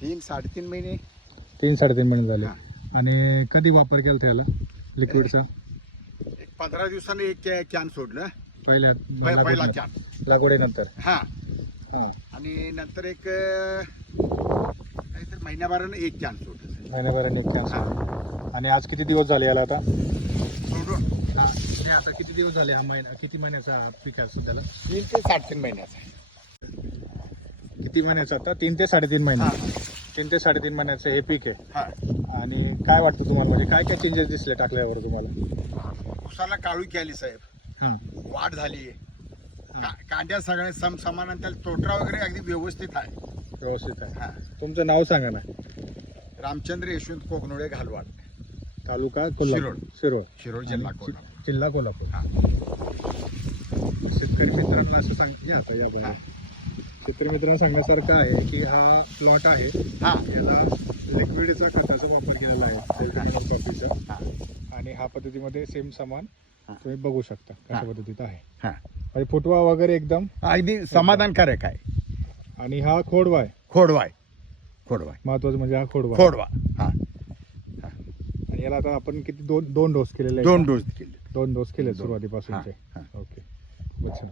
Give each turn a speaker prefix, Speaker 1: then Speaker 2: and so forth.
Speaker 1: तीन साडेतीन महिने.
Speaker 2: तीन साडेतीन महिने झाले.
Speaker 1: हा.
Speaker 2: आणि कधी वापर केला त्याला लिक्विडचा?
Speaker 1: एक पंधरा दिवसांनी एक कॅ- कॅन सोडलं.
Speaker 2: पहिल्या
Speaker 1: पहि- पहिला
Speaker 2: लागवडीनंतर-
Speaker 1: कॅन.
Speaker 2: लागवडीनंतर.
Speaker 1: हा.
Speaker 2: हा.
Speaker 1: आणि नंतर एक अं, काहीतरी महिन्याभरानं एक कॅन सोडलं.
Speaker 2: महिन्याभराने एक कॅन्सर आणि आज किती दिवस झाले याला आता?
Speaker 1: सोडून.
Speaker 2: आता किती दिवस झाले हा महिना किती महिन्याचा पीक असतो त्याला
Speaker 1: तीन ते साडेतीन महिन्याचा आहे.
Speaker 2: किती महिन्याचा आता? तीन ते साडेतीन महिने. तीन ते साडेतीन महिन्याचं हे पीक आहे.
Speaker 1: हा.
Speaker 2: आणि काय वाटतं तुम्हाला? म्हणजे काय काय चेंजेस दिसले टाकल्यावर तुम्हाला?
Speaker 1: उसाला काळू केली साहेब?
Speaker 2: हां
Speaker 1: वाढ झाली का- कांड्या सगळ्या सम समान आणि त्याला तोटरा वगैरे अगदी व्यवस्थित आहे.
Speaker 2: व्यवस्थित आहे.
Speaker 1: हा.
Speaker 2: तुमचं नाव सांगा ना.
Speaker 1: रामचंद्र यशवंत कोकनोळे घालवाड.
Speaker 2: तालुका कोल्हापूर.
Speaker 1: शिरोळ.
Speaker 2: शिरोळ.
Speaker 1: शिरोळ जिल्हा
Speaker 2: आणि
Speaker 1: कोल्हापूर.
Speaker 2: जि- जिल्हा कोल्हापूर.
Speaker 1: हा.
Speaker 2: शेतकरी मित्रांना असं सांग या आता या बाहेर. शेतकरी सांगण्यासारखं आहे की हा प्लॉट आहे.
Speaker 1: हा.
Speaker 2: याला लिक्विडचा खताचा वापर केलेला आहे कॉफीचा
Speaker 1: हा.
Speaker 2: आणि हा पद्धतीमध्ये सेम समान. तुम्ही बघू शकता कशा. पद्धतीत आहे. आणि फुटवा वगैरे एकदम
Speaker 1: अगदी समाधानकारक आहे.
Speaker 2: आणि हा खोडवा आहे.
Speaker 1: खोडवा आहे. खोडवा आहे.
Speaker 2: महत्वाचं म्हणजे हा खोडवा.
Speaker 1: खोडवा. हा.
Speaker 2: आणि याला आता आपण किती दोन दोन डोस केलेले आहेत
Speaker 1: दोन? डोस केले
Speaker 2: दोन डोस केले. सुरुवातीपासूनचे. ओके अच्छा